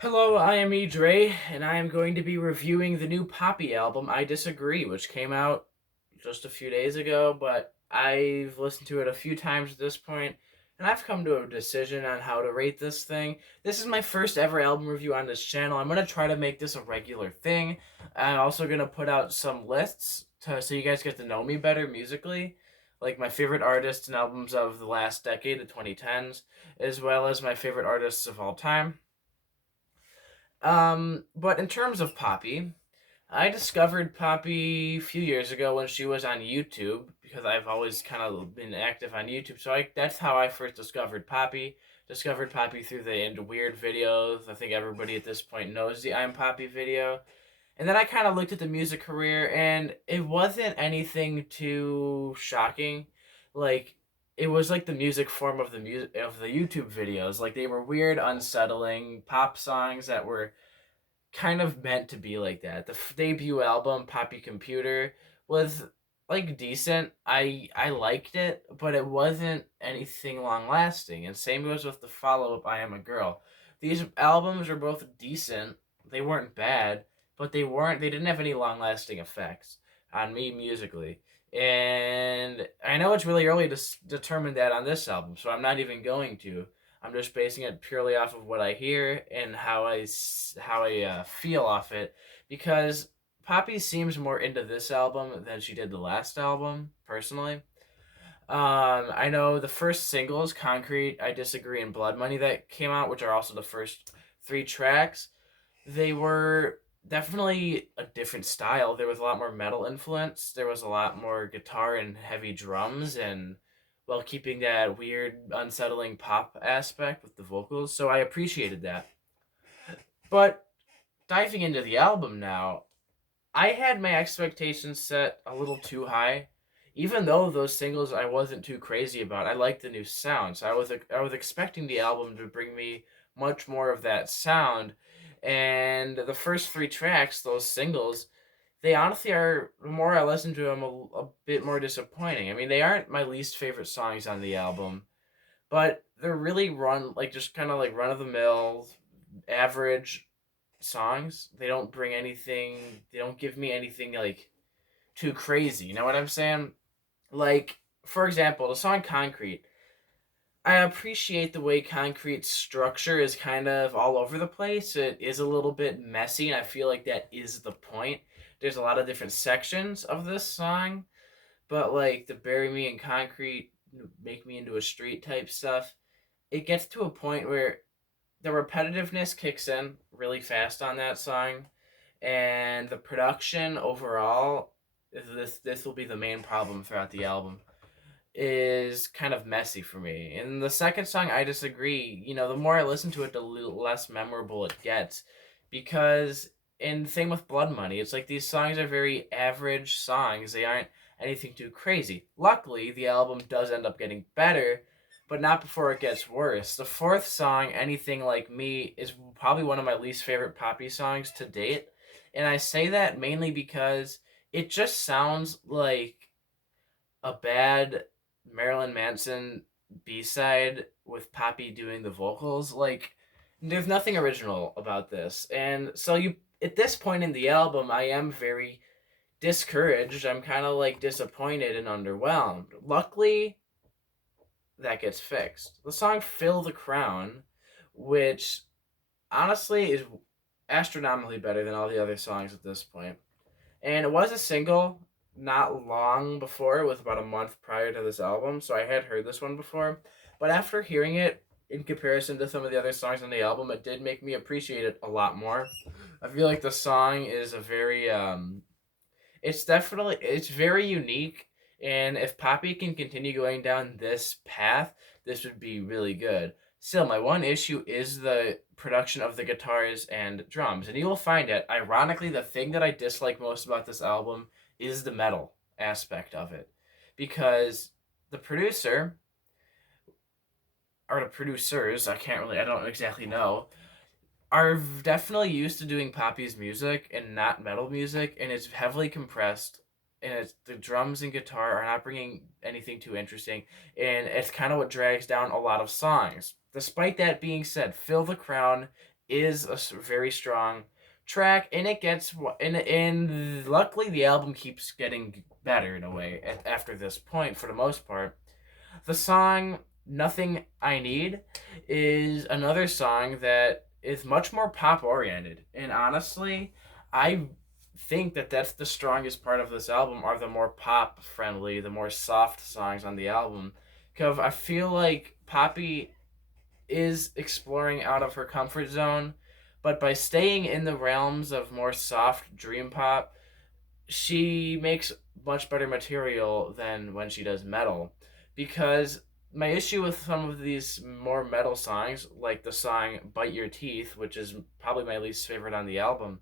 Hello, I am Edre, and I am going to be reviewing the new Poppy album, I Disagree, which came out just a few days ago, but I've listened to it a few times at this point, and I've come to a decision on how to rate this thing. This is my first ever album review on this channel. I'm going to try to make this a regular thing. I'm also going to put out some lists so you guys get to know me better musically, like my favorite artists and albums of the last decade, the 2010s, as well as my favorite artists of all time. But in terms of Poppy, I discovered Poppy a few years ago when she was on YouTube because I've always kind of been active on YouTube. So that's how I first discovered Poppy. Discovered Poppy through the weird videos. I think everybody at this point knows the I'm Poppy video. And then I kind of looked at the music career, and it wasn't anything too shocking. Like it was like the music form of the music of the YouTube videos. Like they were weird, unsettling pop songs that were kind of meant to be like that. The debut album, Poppy Computer, was like decent. I liked it, but it wasn't anything long lasting. And same goes with the follow up, I Am a Girl. These albums are both decent. They weren't bad, but they didn't have any long lasting effects on me musically. And I know it's really early to determine that on this album, so I'm not even going to. I'm just basing it purely off of what I hear and how I feel off it, because Poppy seems more into this album than she did the last album. Personally, I know the first singles, "Concrete," "I Disagree," and "Blood Money" that came out, which are also the first three tracks. They were definitely a different style. There was a lot more metal influence. There was a lot more guitar and heavy drums, and while keeping that weird, unsettling pop aspect with the vocals. So I appreciated that. But diving into the album now, I had my expectations set a little too high. Even though those singles I wasn't too crazy about, I liked the new sound. So I was expecting the album to bring me much more of that sound. And the first three tracks, those singles, they honestly are, the more I listen to them, a bit more disappointing. I mean, they aren't my least favorite songs on the album, but they're really just kind of like run of the mill, average songs. They don't bring anything, they don't give me anything like too crazy. You know what I'm saying? Like, for example, the song Concrete. I appreciate the way Concrete's structure is kind of all over the place. It is a little bit messy, and I feel like that is the point. There's a lot of different sections of this song, but like the "Bury Me in Concrete, Make Me into a Street" type stuff, it gets to a point where the repetitiveness kicks in really fast on that song, and the production overall, this will be the main problem throughout the album, is kind of messy for me. And the second song, I Disagree, the more I listen to it, the less memorable it gets. Because, and same with Blood Money, it's like these songs are very average songs. They aren't anything too crazy. Luckily, the album does end up getting better, but not before it gets worse. The fourth song, Anything Like Me, is probably one of my least favorite Poppy songs to date. And I say that mainly because it just sounds like a bad Marilyn Manson B side with Poppy doing the vocals. Like, there's nothing original about this. And so at this point in the album, I am very discouraged. I'm kind of like disappointed and underwhelmed. Luckily, that gets fixed. The song Fill the Crown, which honestly is astronomically better than all the other songs at this point. And it was a single not long before, with about a month prior to this album, so I had heard this one before. But after hearing it in comparison to some of the other songs on the album, it did make me appreciate it a lot more. I feel like the song is a very it's very unique, and if Poppy can continue going down this path, this would be really good. Still, my one issue is the production of the guitars and drums, and you will find it. Ironically, the thing that I dislike most about this album is the metal aspect of it, because the producer, or the producers, I don't exactly know, are definitely used to doing Poppy's music and not metal music, and it's heavily compressed, and the drums and guitar are not bringing anything too interesting, and it's kind of what drags down a lot of songs. Despite that being said, Fill the Crown is a very strong track, and it gets and luckily the album keeps getting better in a way after this point for the most part. The song Nothing I Need is another song that is much more pop oriented. And honestly, I think that that's the strongest part of this album are the more pop friendly, the more soft songs on the album. Because I feel like Poppy is exploring out of her comfort zone, but by staying in the realms of more soft dream pop, she makes much better material than when she does metal. Because my issue with some of these more metal songs, like the song Bite Your Teeth, which is probably my least favorite on the album,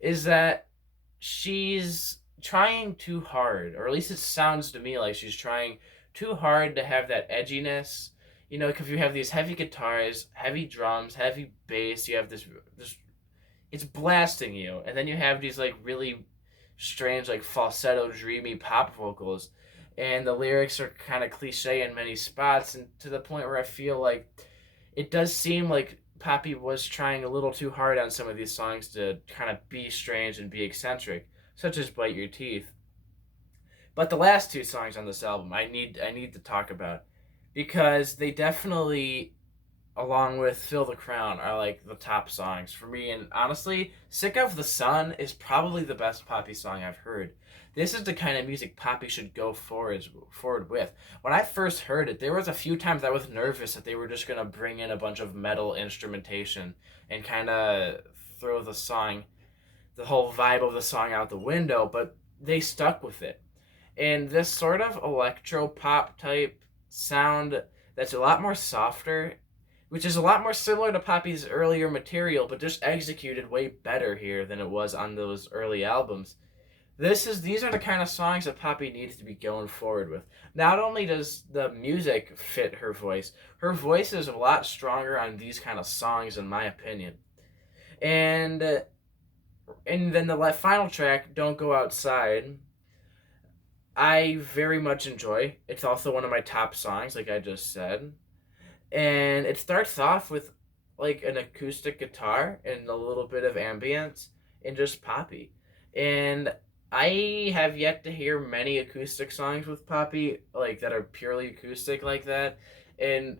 is that she's trying too hard, or at least it sounds to me like she's trying too hard to have that edginess. You know, because you have these heavy guitars, heavy drums, heavy bass, you have this it's blasting you, and then you have these like really strange like falsetto dreamy pop vocals, and the lyrics are kind of cliche in many spots, and to the point where I feel like it does seem like Poppy was trying a little too hard on some of these songs to kind of be strange and be eccentric, such as Bite Your Teeth. But the last two songs on this album I need to talk about because they definitely, along with Fill the Crown, are like the top songs for me. And honestly, Sick of the Sun is probably the best Poppy song I've heard. This is the kind of music Poppy should go forward with. When I first heard it, there was a few times I was nervous that they were just gonna bring in a bunch of metal instrumentation and kind of throw the whole vibe of the song out the window, but they stuck with it. And this sort of electro pop type sound that's a lot more softer, which is a lot more similar to Poppy's earlier material, but just executed way better here than it was on those early albums. These are the kind of songs that Poppy needs to be going forward with. Not only does the music fit her voice is a lot stronger on these kind of songs, in my opinion. And and then the final track, Don't Go Outside, I very much enjoy. It's also one of my top songs, like I just said. And it starts off with like an acoustic guitar and a little bit of ambience and just Poppy. And I have yet to hear many acoustic songs with Poppy like that are purely acoustic like that. And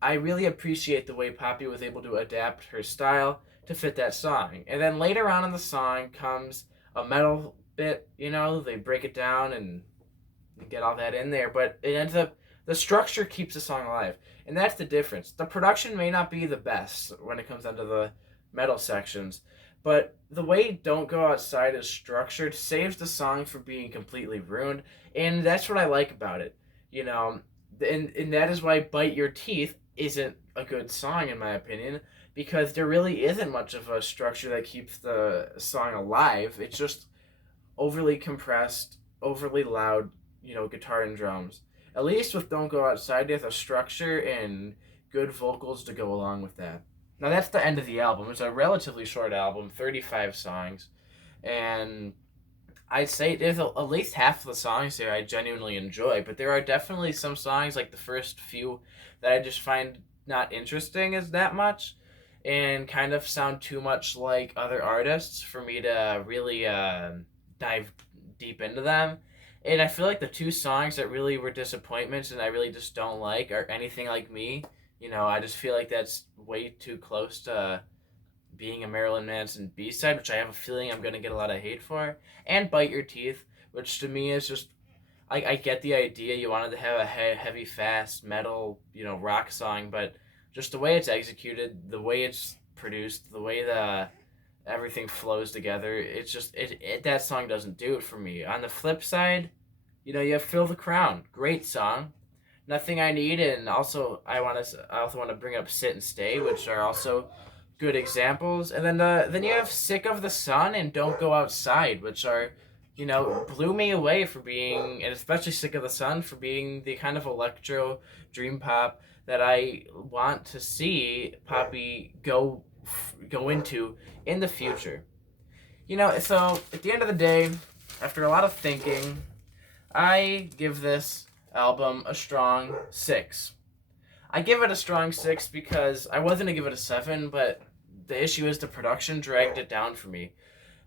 I really appreciate the way Poppy was able to adapt her style to fit that song. And then later on in the song comes a metal bit, you know, they break it down and get all that in there, but it ends up the structure keeps the song alive. And that's the difference. The production may not be the best when it comes down to the metal sections, but the way Don't Go Outside is structured saves the song from being completely ruined, and that's what I like about it. You know, and that is why Bite Your Teeth isn't a good song in my opinion, because there really isn't much of a structure that keeps the song alive. It's just overly compressed, overly loud, you know, guitar and drums. At least with Don't Go Outside, there's a structure and good vocals to go along with that. Now that's the end of the album. It's a relatively short album, 35 songs, and I'd say there's at least half of the songs there I genuinely enjoy, but there are definitely some songs, like the first few, that I just find not interesting as that much and kind of sound too much like other artists for me to really dive deep into them. And I feel like the two songs that really were disappointments and I really just don't like are Anything Like Me. You know, I just feel like that's way too close to being a Marilyn Manson B-side, which I have a feeling I'm going to get a lot of hate for. And Bite Your Teeth, which to me is just, I get the idea you wanted to have a heavy, fast, metal, you know, rock song, but just the way it's executed, the way it's produced, the way everything flows together, it's just, that song doesn't do it for me. On the flip side, you know, you have Fill the Crown, great song. Nothing I Need, and also I also want to bring up Sit and Stay, which are also good examples. And then you have Sick of the Sun and Don't Go Outside, which are, you know, blew me away for being, and especially Sick of the Sun for being the kind of electro dream pop that I want to see Poppy go into in the future. You know, so at the end of the day, after a lot of thinking, I give this album a strong 6. I give it a strong 6 because I was going to give it a 7, but the issue is the production dragged it down for me.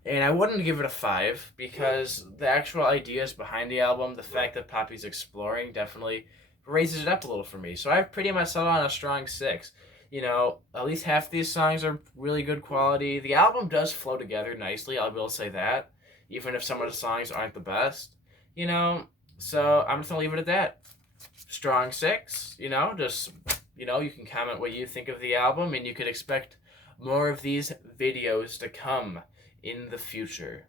And I wouldn't give it a 5 because the actual ideas behind the album, the fact that Poppy's exploring, definitely raises it up a little for me. So I've pretty much settled on a strong 6. You know, at least half these songs are really good quality. The album does flow together nicely, I will say that, even if some of the songs aren't the best. You know, so I'm just going to leave it at that. Strong 6, you know, just, you know, you can comment what you think of the album, and you could expect more of these videos to come in the future.